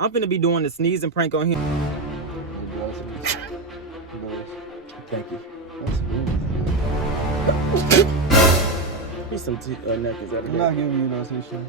I'm finna be doing the sneezing prank on him. Thank you. Here's some napkins out of I'm there. not giving you no tissue.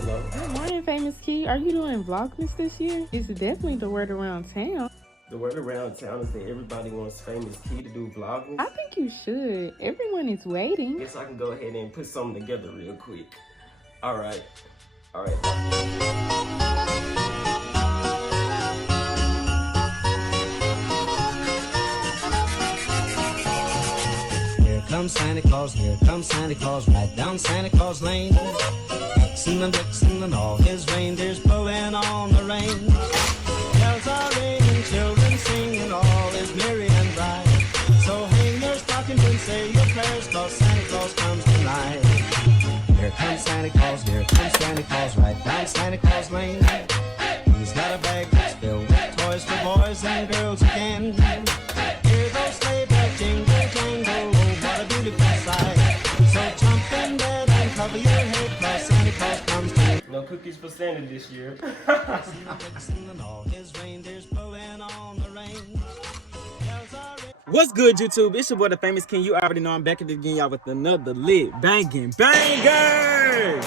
Hello? Good morning, Famous Key. Are you doing Vlogmas this year? It's definitely the word around town. The word around town is that everybody wants Famous Key to do vlogging. I think you should. Everyone is waiting. Guess I can go ahead and put something together real quick. All right. Here comes Santa Claus, right down Santa Claus Lane. Vixen and Blitzen and all his reindeers pulling on the rein. Bells are ringing, children singing, all is merry and bright. So hang your stockings and say your prayers, 'cause Santa Claus comes tonight. Here comes Santa Claus, right down Santa Claus Lane. He's got a bag that's filled with toys for boys and girls again. Hear those sleigh bells jingle, jangle, oh, what a beautiful sight. So jump in bed and cover your head, 'cause Santa Claus comes tonight. No cookies for Santa this year. And all his reindeers pulling on the reins. Bells are ringing. What's good, YouTube? It's your boy, the Famous King. You already know I'm back at it again, y'all, with another lit banging banger.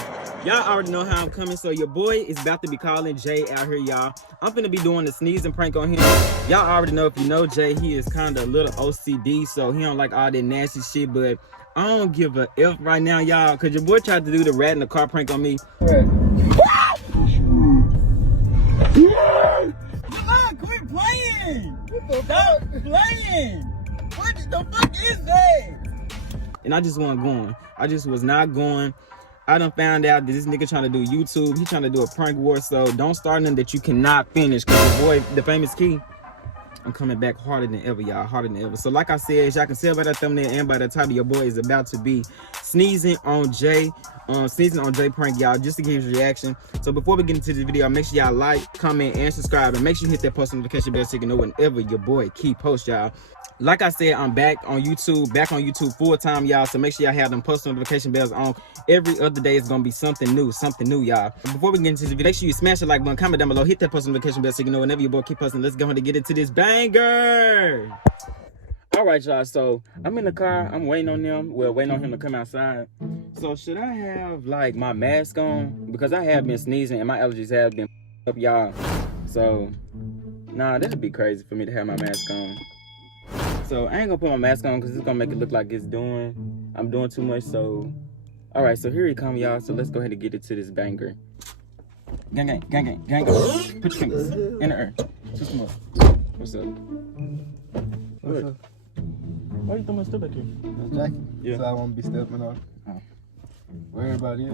Y'all already know how I'm coming, so your boy is about to be calling Jay out here, y'all. I'm finna be doing the sneezing prank on him. Y'all already know, if you know Jay, he is kind of a little OCD, so he don't like all that nasty shit, but I don't give a F right now, y'all, because your boy tried to do the rat in the car prank on me. Quit playing! Stop playing! What the fuck is that? And I just wasn't going. I just was not going. I done found out that this nigga trying to do YouTube. He trying to do a prank war, so don't start nothing that you cannot finish, because your boy, the Famous Key, I'm coming back harder than ever, y'all, harder than ever. So like I said, as y'all can tell by that thumbnail and by the title, your boy is about to be sneezing on Jay prank, y'all, just to get his reaction. So before we get into this video, make sure y'all like, comment, and subscribe, and make sure you hit that post notification bell so you can know whenever your boy Key posts, y'all. Like I said, I'm back on YouTube full time, y'all. So make sure y'all have them post notification bells on. Every other day is gonna be something new, y'all. Before we get into this video, make sure you smash the like button, comment down below, hit that post notification bell so you can know whenever your boy Keep posting. Let's go ahead and get into this banger. All right, y'all. So I'm in the car. I'm waiting on them. Well, waiting on him to come outside. So should I have like my mask on, because I have been sneezing and my allergies have been up, y'all. So nah, that'd be crazy for me to have my mask on. So I ain't gonna put my mask on because it's gonna make it look like I'm doing too much. So all right, so here he come, y'all. So let's go ahead and get into this banger. Gang gang gang gang gang gang. Put your fingers in the air. Twist them up. What's up? What's up? Why you throwing my stuff back here? That's Jackie. Yeah. So I won't be stepping off. Oh. Where everybody is?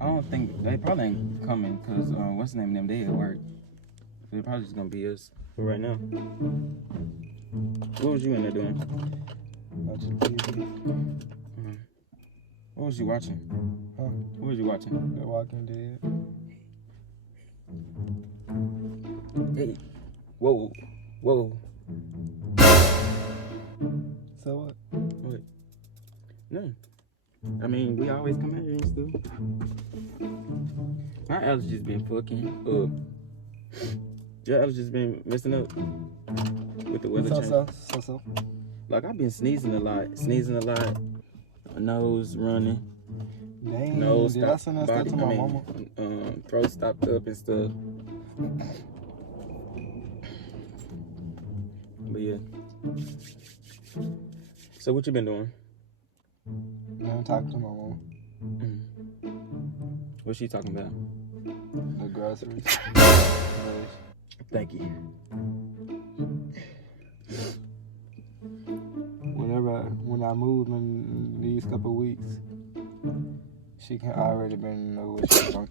I don't think they probably ain't coming because what's the name of them? They at work. So they're probably just gonna be us for right now. What was you in there doing? Watching TV. What was you watching? Huh? What was you watching? The Walking Dead. Hey. Whoa. So what? What? No. I mean, we always come out here and stuff. My allergies been fucking up. Your allergies been messing up with the weather change. So. Like, I've been sneezing a lot. My nose running. Dang, Nose did I stopped. send that stuff to my mama? Throat stopped up and stuff. But yeah. So what you been doing? I'm talking to my mama. What's she talking about? The groceries. Thank you. When I move in these couple weeks, she can already been know what she's doing.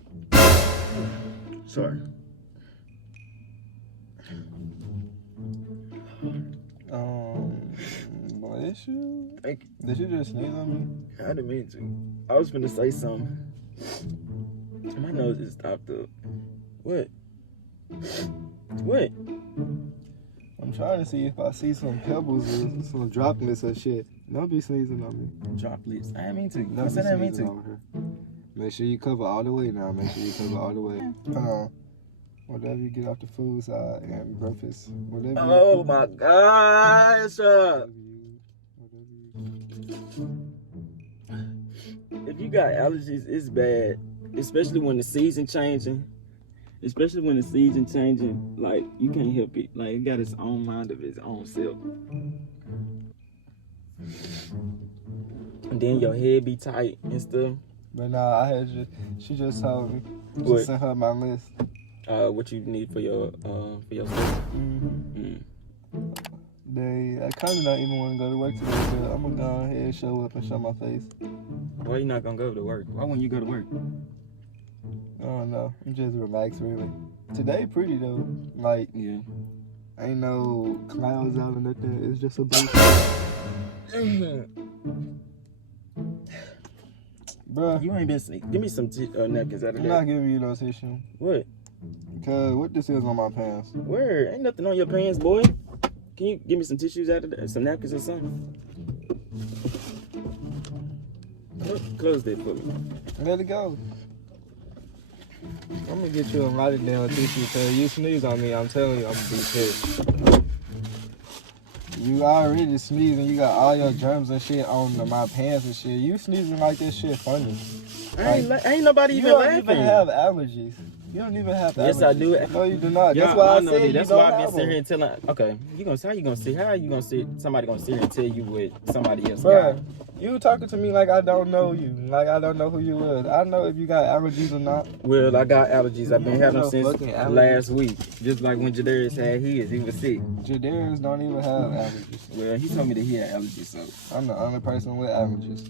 Sorry. Bless you. Thank you. Did you just sneeze on me? I didn't mean to. I was finna say something. My nose is stopped up. What? What? I'm trying to see if I see some pebbles or some droplets or shit. Don't be sneezing on me. Droplets. I didn't mean to. Don't I be said I didn't mean sneezing to. over here. Make sure you cover all the way now. Make sure you cover all the way. Whatever you get off the food side and breakfast. Whatever. Oh my gosh. Whatever If you got allergies, it's bad. Especially when the season changing. Like, you can't help it. Like, it got its own mind of its own self. And then your head be tight and stuff. But nah, she just told me. What? Just sent her my list. What you need for your stuff. I kind of not even want to go to work today, but I'm gonna go ahead and show up and show my face. Why you not gonna go to work? Why wouldn't you go to work? I don't know. I'm just relaxed, really. Today pretty though. Like, Yeah. ain't no clouds out or nothing. It's just a blue. Bruh, You ain't been sick. Give me some napkins out of I'm not that. giving you no tissue. What? Cause what this is on my pants. Where? Ain't nothing on your pants, boy. Can you give me some tissues out of that? Some napkins or something? Close that for me. Let it go. I'm gonna get you a lot of damn tissue, cause you sneeze on me, I'm telling you, I'm gonna be pissed. You already sneezing, you got all your germs and shit on my pants and shit. You sneezing like this shit funny. Ain't nobody You even don't laughing. even have allergies. You don't even have allergies. Yes, I do. No, you do not. Yeah, That's why I know said that. you That's don't why I've been have sitting them. here telling. Okay, how you gonna sit? How are you gonna sit? Somebody gonna sit here and tell you what somebody else Bruh, got? you talking to me like I don't know you. Like I don't know who you is. I know if you got allergies or not. Well, I got allergies. I've been having No them since fucking allergies. last week. Just like when Jadarius had his, he was sick. Jadarius don't even have allergies. Well, he told me that he had allergies, so I'm the only person with allergies.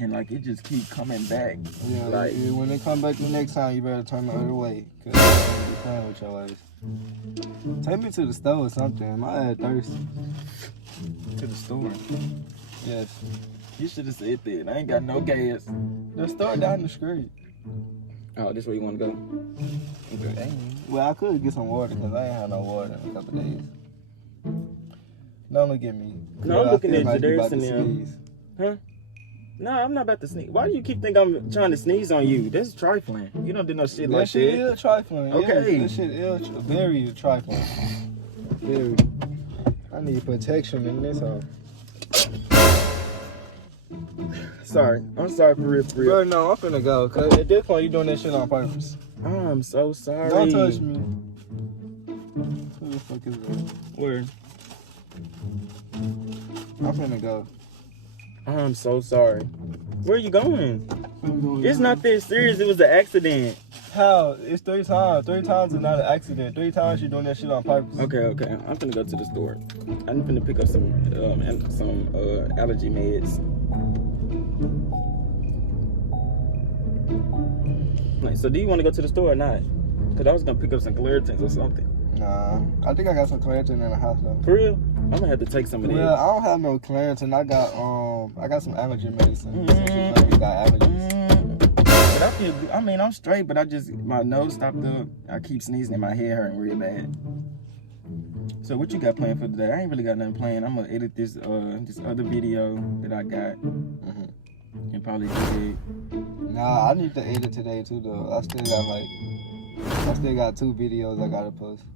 and like it just keep coming back. Yeah, Like- yeah, when they come back the next time, you better turn the other way. Cause I don't be playing with your ass. Take me to the store or something. My ass thirsty. To the store. Yes. You should have said that. I ain't got no gas. The store down the street. Oh, this where you want to go? Okay. Well, I could get some water because I ain't had no water in a couple days. Don't look at me. No, I'm I looking feel at like you Jadarius about to and them. sneeze. No, I'm not about to sneeze. Why do you keep thinking I'm trying to sneeze on you? That's trifling. You don't do no shit That like shit that. is trifling. Okay. Yes, that shit is very trifling. Very. I need protection in this home. Sorry. I'm sorry for real, for real. Bro, no, I'm finna go. Cause at this point, you doing that shit on purpose. I'm so sorry. Don't touch me. Who the fuck is that? Where? I'm finna go. I'm so sorry. Where are you going? I'm going It's now. not that serious. It was an accident. How? It's 3 times. 3 times is not an accident. 3 times you doing that shit on purpose. Okay. I'm finna go to the store. I'm finna pick up some allergy meds. Like, so do you want to go to the store or not? Cause I was gonna pick up some Claritins or something. Nah, I think I got some Claritin in the house though. For real? I'm gonna have to take some of Well, that. I don't have no Claritin. I got some allergy medicine. Mhm. Some shit like me got allergies. But I feel, I'm straight, but my nose stopped up. I keep sneezing and my head hurting real bad. So what you got planned for today? I ain't really got nothing planned. I'm gonna edit this other video that I got Mhm. and probably do Nah, I need to edit today too though. I still got 2 videos I gotta post. it.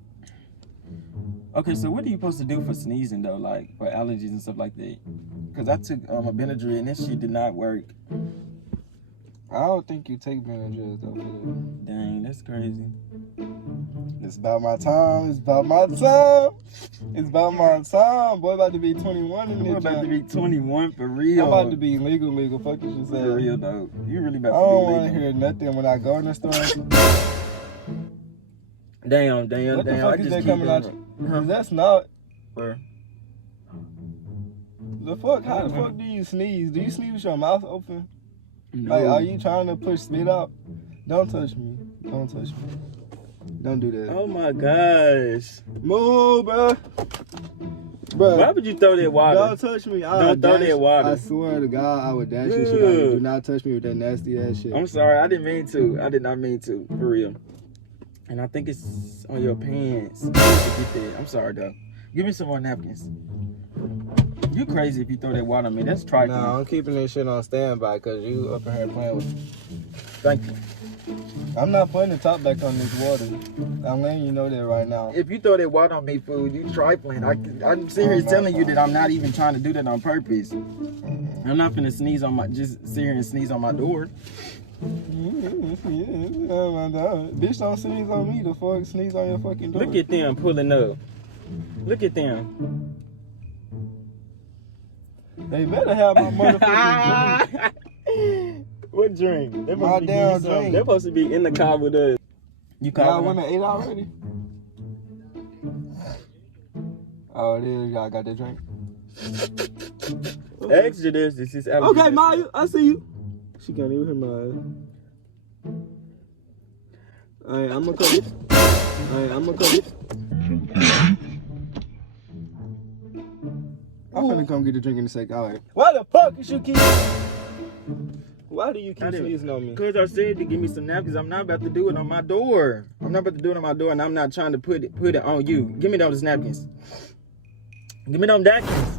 Okay, so what are you supposed to do for sneezing though, like for allergies and stuff like that? Cause I took a Benadryl and this shit did not work. I don't think you take Benadryl though. For that. Dang, that's crazy. It's about my time. It's about my time. It's about my time. Boy, about to be 21 in You're this about to joint. be 21 for I'm real. about to be legal. Fuck what you For said. real though. You really I about don't to want be to legal. hear nothing when I go in the store. Damn. What the I fuck is just that keep coming out? going. Cause that's not Where? the fuck. How the fuck do you sneeze? Do you sneeze with your mouth open? No. Like, are you trying to push spit out? Don't touch me. Don't touch me. Don't do that. Oh my gosh. Move, bro. Bro, Why would you throw that water? don't touch me. Don't throw that water. I swear to God, I would dash you. Shit. Like, do not touch me with that nasty ass shit. I'm sorry, I didn't mean to. I did not mean to, for real. And I think it's on your pants. Get that. I'm sorry, though. Give me some more napkins. You crazy if you throw that water on me. That's trifling. No, I'm keeping this shit on standby because you up in here playing with me. Thank you. I'm not putting the top back on this water. I'm letting you know that right now. If you throw that water on me, fool, you trifling. I'm serious telling you that I'm not even trying to do that on purpose. I'm not finna sneeze on just sit here and sneeze on my door. Bitch, don't sneeze on me. The fuck sneeze on your fucking door. Look at them pulling up. Look at them. They better have my motherfucking drink. What drink? They're My damn drink. They're supposed to be in the car with us. You Y'all call went to 8 already? Oh, it is. Y'all got that drink? Extra this is Okay, Maya, I see you. She can't even hear my ass. Alright, I'm gonna cut it. I'm finna come get a drink in a sec. Alright. Why the fuck you keep... Why do you keep sneezing on me? Because I said to give me some napkins. I'm not about to do it on my door. I'm not about to do it on my door, and I'm not trying to put it on you. Give me those napkins. Give me them napkins.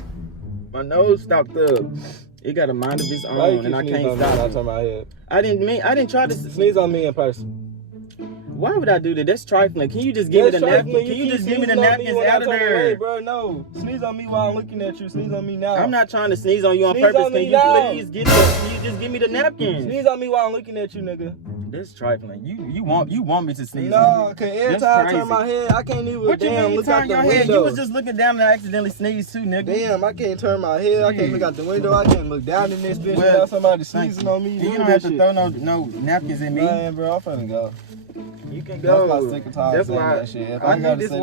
My nose stopped up. It got a mind of its own, and I can't stop it. I didn't try to Sneeze on me in person. Why would I do that? That's trifling. Can you just give me the napkins? Can you just give me the napkins out of there? Bro, no. Sneeze on me while I'm looking at you. Sneeze on me now. I'm not trying to sneeze on you on purpose. Can you please can you just give me the napkins? Sneeze on me while I'm looking at you, nigga. That's trifling. You want me to sneeze? No, cause every time I turn my head, I can't even what damn you look out the your window. Head? You was just looking down and I accidentally sneezed too, nigga. Damn, I can't turn my head. I can't look out the window. I can't look down in this bitch without somebody sneezing on me. You don't have to throw no napkins in me. Man, bro, I'm finna go. You can go. That's my second time saying that shit. If I knew this shit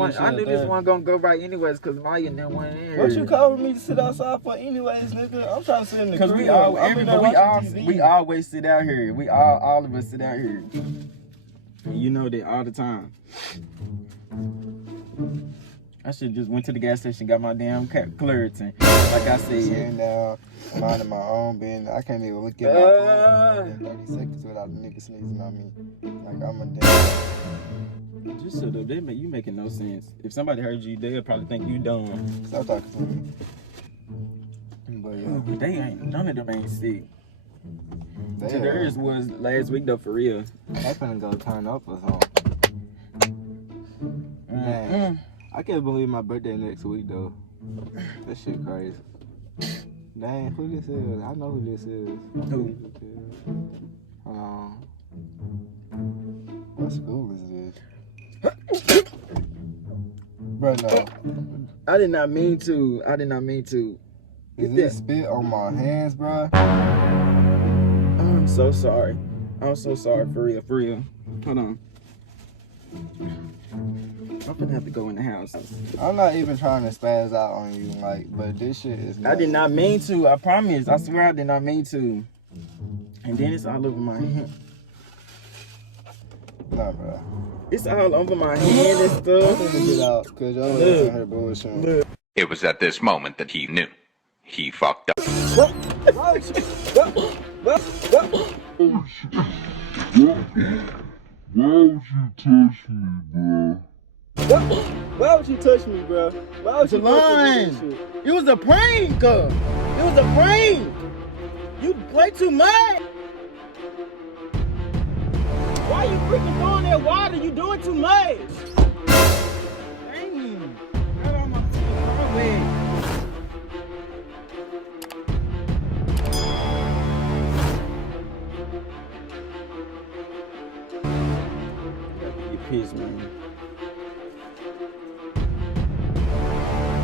one gonna go right anyways, cause Maya didn't want in. What you calling me to sit outside for anyways, nigga? I'm trying to sit in the crib. Cause we always sit out here. We all of us sit out here. You know that all the time. I should just went to the gas station, got my damn Claritin. Like I said. Sitting down, minding my own business. I can't even look at my phone in 30 seconds without a nigga sneezing on me. Like I'm a damn. Just shut up. You making no sense. If somebody heard you, they'll probably think you dumb. Stop talking to me. But yeah. They ain't, none of them ain't sick. Damn. Theirs was last week though, for real. I finna go turn up or something. Man, I can't believe my birthday next week though. That shit crazy. Dang, who this is? I know who this is. Who? What school is this? Bro, no. I did not mean to. Is this spit on my hands, bro? I'm so sorry. I'm so sorry, for real. Hold on. I'm gonna have to go in the house. I'm not even trying to spaz out on you, like, but this shit is nuts. I did not mean to. I promise. I swear I did not mean to. And then it's all over my hand. Nah, bro. It's all over my hand and stuff. I'm gonna get out, cause y'all is in here bullshit. It was at this moment that he knew. He fucked up. Why would you touch me, bro? Why would you touch me, bro? Why would you touch me? It was a prank. You play too much. Why you freaking throwing that water? You doing too much. Dang. I got my leg. You pissed, man.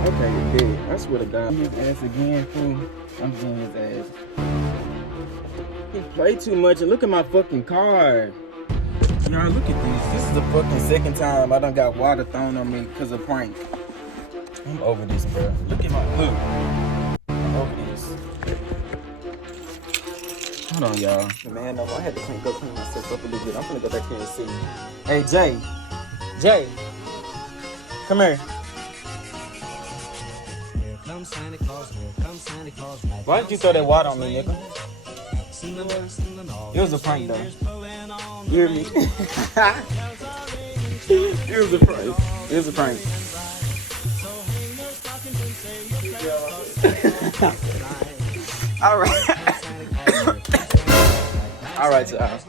Okay, dead. I swear to God. His ass again, fool. I'm seeing his ass. He played too much, and look at my fucking car. Y'all, look at this. This is the fucking second time I done got water thrown on me because of prank. I'm over this, bro. Look at my look. I'm over this. Hold on, y'all. Man, no, I had to clean myself up a little bit. I'm gonna go back here and see. Hey, Jay. Come here. comes Santa Claus, here comes Santa Claus. Right Why didn't you throw that water on me, nigga? It It was a prank, though. You hear me? It was a prank. It was a prank. All right. All right, y'all.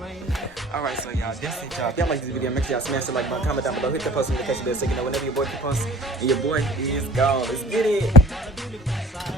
All right, so y'all, that's it, y'all. If y'all like this video, make sure y'all smash the like button, comment down below, hit the post notification bell so you know whenever your boy can post. And your boy is gone. Let's get it.